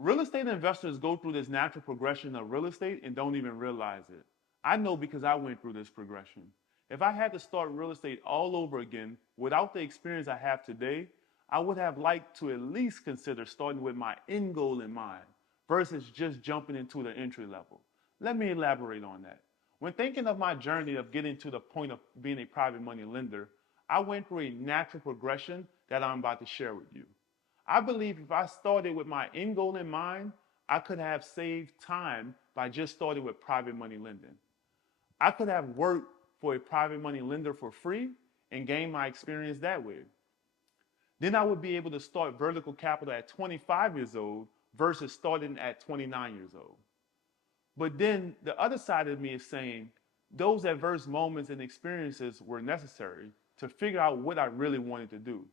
Real estate investors go through this natural progression of real estate and don't even realize it. I know because I went through this progression. If I had to start real estate all over again without the experience I have today, I would have liked to at least consider starting with my end goal in mind versus just jumping into the entry level. Let me elaborate on that. When thinking of my journey of getting to the point of being a private money lender, I went through a natural progression that I'm about to share with you. I believe if I started with my end goal in mind, I could have saved time by just starting with private money lending. I could have worked for a private money lender for free and gained my experience that way. Then I would be able to start vertical capital at 25 years old versus starting at 29 years old. But then the other side of me is saying those adverse moments and experiences were necessary to figure out what I really wanted to do.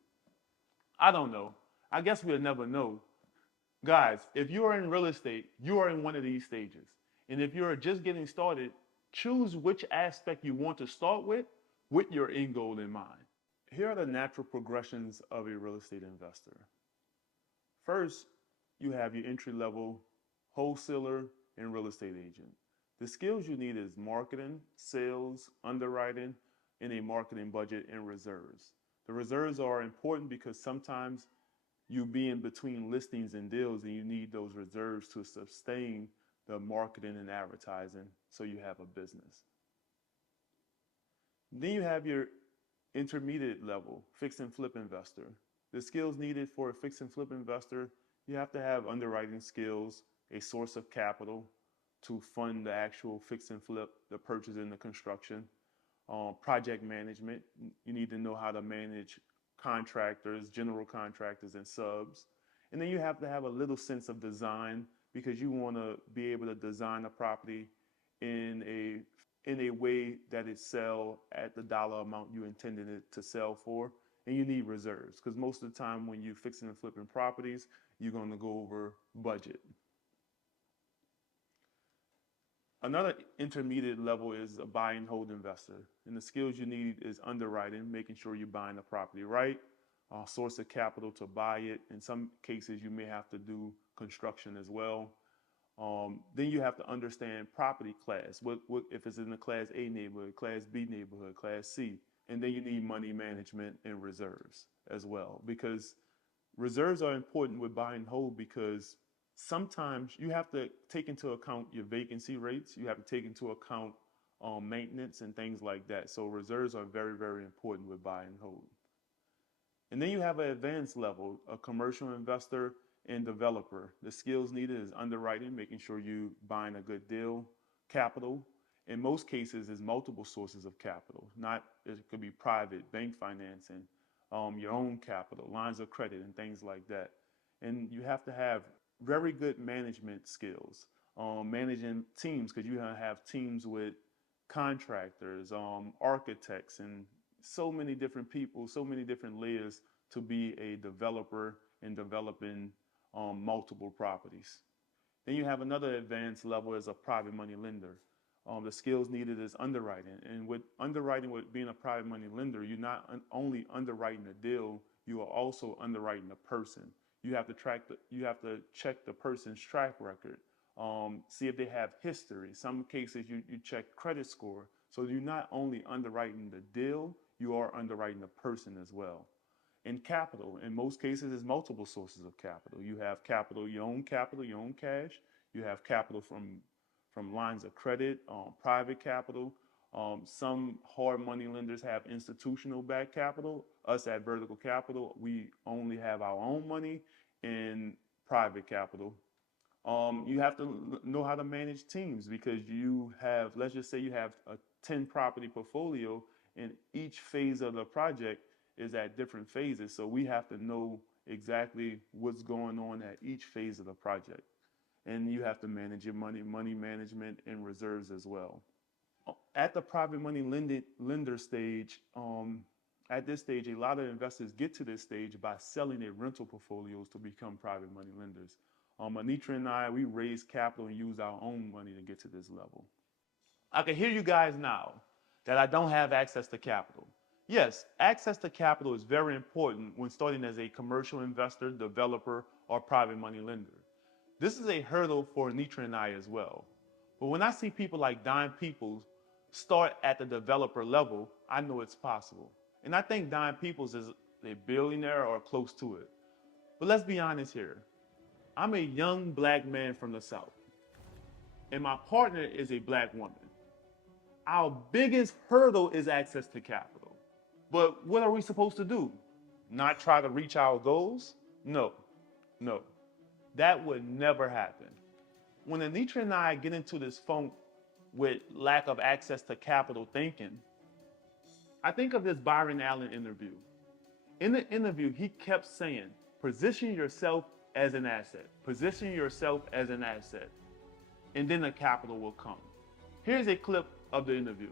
I don't know. I guess we'll never know. Guys, if you are in real estate, you are in one of these stages. And if you're just getting started, choose which aspect you want to start with your end goal in mind. Here are the natural progressions of a real estate investor. First, you have your entry level wholesaler and real estate agent. The skills you need is marketing, sales, underwriting, and a marketing budget and reserves. The reserves are important because sometimes you be in between listings and deals and you need those reserves to sustain the marketing and advertising so you have a business. Then you have your intermediate level fix and flip investor. The skills needed for a fix and flip investor, you have to have underwriting skills, a source of capital to fund the actual fix and flip, the purchase and the construction, project management. You need to know how to manage contractors, general contractors, and subs. And then you have to have a little sense of design because you want to be able to design a property in a way that it sell at the dollar amount you intended it to sell for. And you need reserves because most of the time when you're fixing and flipping properties, you're going to go over budget. Another intermediate level is a buy and hold investor. And the skills you need is underwriting, making sure you're buying the property right, source of capital to buy it. In some cases, you may have to do construction as well. Then you have to understand property class. What if it's in the Class A neighborhood, Class B neighborhood, Class C. And then you need money management and reserves as well. Because reserves are important with buy and hold because sometimes you have to take into account your vacancy rates. You have to take into account maintenance and things like that. So reserves are very, very important with buy and hold. And then you have an advanced level, a commercial investor and developer. The skills needed is underwriting, making sure you buying a good deal, capital. In most cases, is multiple sources of capital. It could be private, bank financing, your own capital, lines of credit, and things like that. And you have to have very good management skills, managing teams, because you have teams with contractors, architects, and so many different people, so many different layers to be a developer and developing multiple properties. Then you have another advanced level as a private money lender. The skills needed is underwriting. And with underwriting, with being a private money lender, you're not only underwriting a deal, you are also underwriting a person. You have to check the person's track record, see if they have history. Some cases you check credit score. So you're not only underwriting the deal, you are underwriting the person as well. And capital, in most cases, is multiple sources of capital. You have capital, your own cash. You have capital from lines of credit, private capital. Some hard money lenders have institutional backed capital. Us at Vertical Capital, we only have our own money and private capital. You have to know how to manage teams because you have, let's just say you have a 10 property portfolio and each phase of the project is at different phases. So we have to know exactly what's going on at each phase of the project. And you have to manage your money management and reserves as well. At the private money lender stage, at this stage, a lot of investors get to this stage by selling their rental portfolios to become private money lenders. Anitra and I, we raised capital and used our own money to get to this level. I can hear you guys now that I don't have access to capital. Yes, access to capital is very important when starting as a commercial investor, developer, or private money lender. This is a hurdle for Anitra and I as well. But when I see people like Don Peoples start at the developer level, I know it's possible. And I think Don Peoples is a billionaire or close to it. But let's be honest here. I'm a young black man from the South, and my partner is a black woman. Our biggest hurdle is access to capital. But what are we supposed to do? Not try to reach our goals? No, no. That would never happen. When Anitra and I get into this funk with lack of access to capital thinking, I think of this Byron Allen interview. In the interview, he kept saying, position yourself as an asset. Position yourself as an asset. And then the capital will come. Here's a clip of the interview.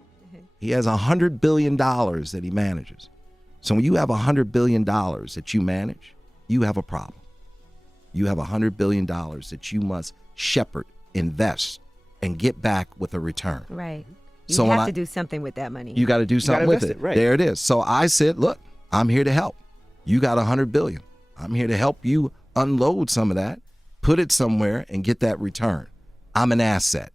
He has $100 billion that he manages. So when you have $100 billion that you manage, you have a problem. You have $100 billion that you must shepherd, invest, and get back with a return. Right. You have to do something with that money. You got to do something with it. Right. There it is. So I said, look, I'm here to help. You got $100 billion. I'm here to help you unload some of that, put it somewhere, and get that return. I'm an asset.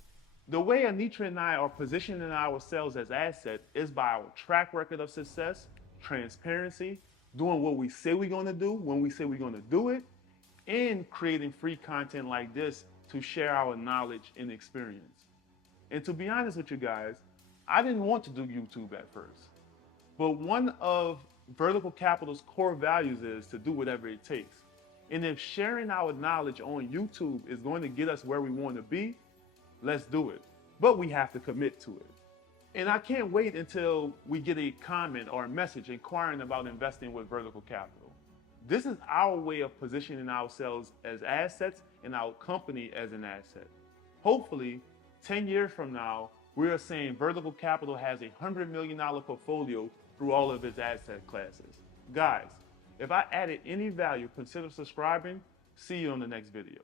The way Anitra and I are positioning ourselves as assets is by our track record of success, transparency, doing what we say we're going to do when we say we're going to do it, and creating free content like this to share our knowledge and experience. And to be honest with you guys, I didn't want to do YouTube at first. But one of Vertical Capital's core values is to do whatever it takes. And if sharing our knowledge on YouTube is going to get us where we want to be, let's do it. But we have to commit to it. And I can't wait until we get a comment or a message inquiring about investing with Vertical Capital. This is our way of positioning ourselves as assets and our company as an asset. Hopefully, 10 years from now, we are saying Vertical Capital has a $100 million portfolio through all of its asset classes. Guys, if I added any value, consider subscribing. See you on the next video.